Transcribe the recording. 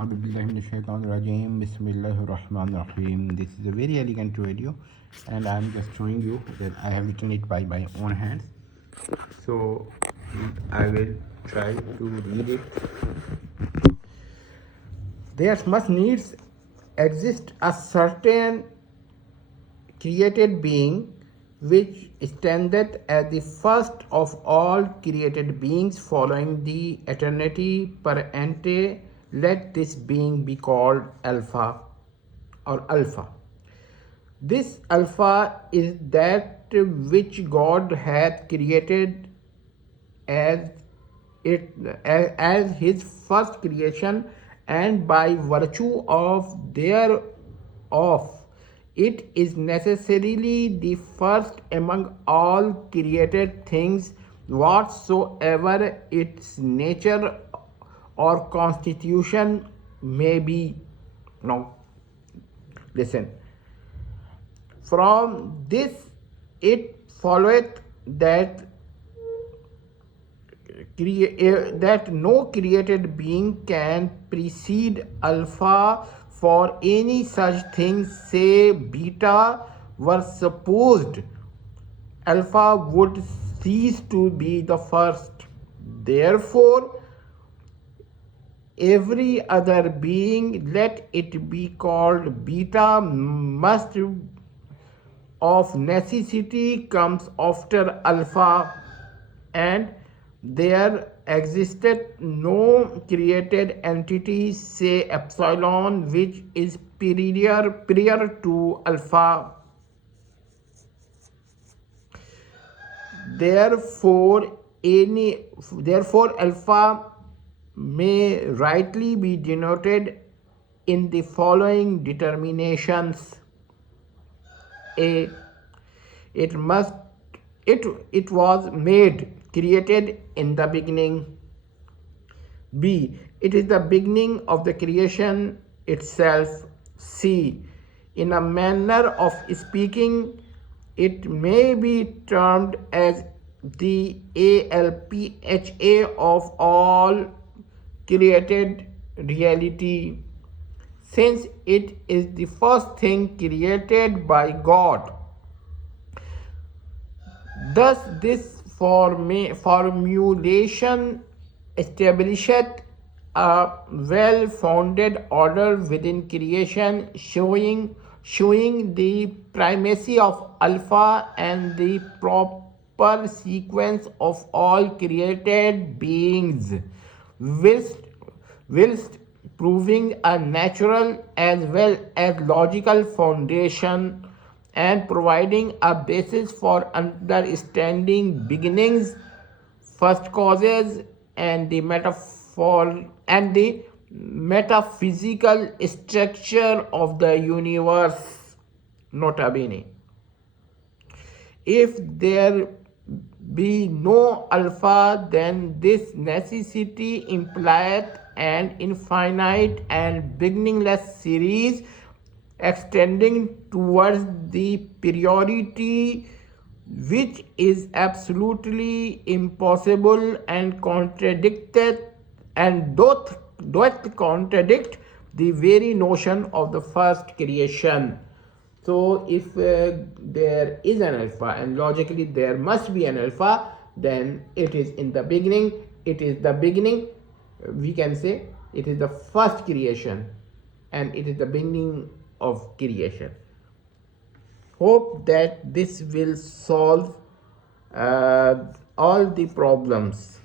Bismillahirrahmanirrahim. This is a very elegant video, and I'm just showing you that I have written it by my own hands. So I will try to read it. There must needs exist a certain created being which standeth as the first of all created beings following the eternity per ante. Let this being be called Alpha or Alpha. This Alpha is that which God hath created as it as his first creation, and by virtue of thereof it is necessarily the first among all created things, whatsoever its nature or constitution may be. Now listen, from this it followeth that that no created being can precede Alpha, for any such thing, say Beta, were supposed, Alpha would cease to be the first. Therefore, every other being, let it be called Beta, must of necessity comes after Alpha, and there existed no created entity, say Epsilon, which is prior to Alpha. Therefore, Alpha may rightly be denoted in the following determinations. A. It was made, created in the beginning. B. It is the beginning of the creation itself. C. In a manner of speaking, it may be termed as the ALPHA of all created reality, since it is the first thing created by God. Thus, this formulation establisheth a well-founded order within creation, showing the primacy of Alpha and the proper sequence of all created beings, whilst proving a natural as well as logical foundation, and providing a basis for understanding beginnings, first causes, and the metaphysical structure of the universe. Nota bene, if there be no Alpha, then this necessity implieth an infinite and beginningless series extending towards the priority, which is absolutely impossible and doth contradict the very notion of the first creation. So if there is an Alpha, and logically there must be an Alpha, then it is in the beginning. It is the beginning, we can say it is the first creation, and it is the beginning of creation. Hope that this will solve all the problems.